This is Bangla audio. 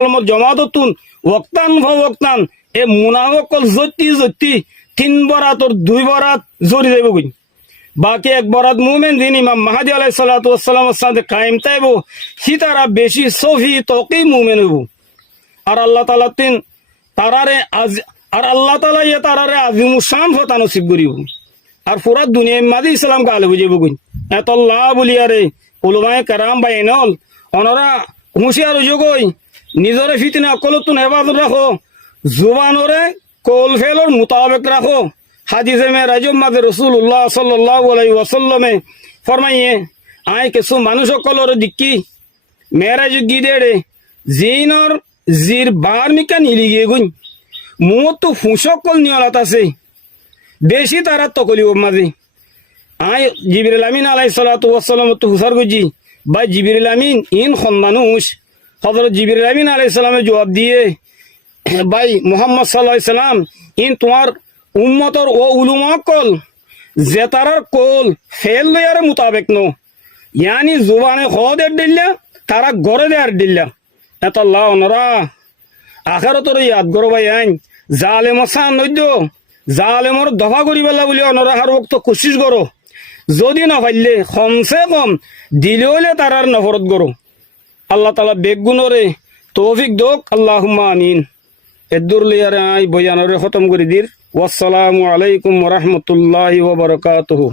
জমাততুন ওয়াক্তান ওয়াক্তান এ মুনাফিকল জতি 3 বরাতর 2 বরাত জরি যাইব কই বাকি 1 বরাত মুমিন দিন ইমাম মাহদি আলাইহিস সালাতু ওয়াস সালামের সাথে কায়েম তাইব সিতারা বেশি সফি তকি মুমিন হইব আর আল্লাহ তাআলা তারারে আজিমুস শান ফতা নসিব করিব আর পুরা দুনিয়া মাদি ইসলাম কালে বুঝিব কই এত আল্লাহ বলিয়ারে উলামায়ে কেরাম বাইনল অনরা হুঁশিয়ার হইজ কই নিজরে ফিতনা কলতুন হেফাজত রাখো জুবানরে কল ফেলর মুতাবেক রাখো হাদিসে মেরাজুম মাদে রাসূলুল্লাহ সাল্লাল্লাহু আলাইহি ওয়াসাল্লামে ফরমাইয়ে আয় কিছু মানুষ সকলর দিক্কি মেরাজ গিদেড়ে জিনর জির বার্মিকা নিলিগে গুন মুতো ফুসকল নিয়লাত আছে বেশি তারা তকলিব মাঝে আয় জিবরিল আমিন আলাইহিস সালাতু ওয়াস সালাম তো হুসার গজি বা জিবরিল আমিন ইন খন মানুষ হযরত জিবরিল আমিন আলাইহিস সালামে জবাব দিয়ে ভাই মুহাম্মদ সাল্লাল্লাহু আলাইহি সাল্লাম ইন তোমার উম্মতর ও উলুমা কল যে তারার কল ফেল লয়ার মুতাবেক নো ইয়ানি জুবানে খদের দিল্লা তারা গরে দেয়ার দিল্লা এত আল্লাহ ওনরা আখিরাতর ইয়াদ গরো ভাই আইন জালেম সান নদ্য জালেমর দফা করিবাল্লা বলি ওনরা হার ওক্ত কোশিশ করো যদি না পাইলে কমসে কম দিলে হইলে তারার নফরত করো আল্লাহ তাআলা বেগুনরে তৌফিক দোক আল্লাহুম্মা আমিন এদুর লিয়ারে আই বয়ানরে খতম করে দির ওয়াসসালামু আলাইকুম ওয়া রাহমাতুল্লাহি ওয়া বারাকাতুহু।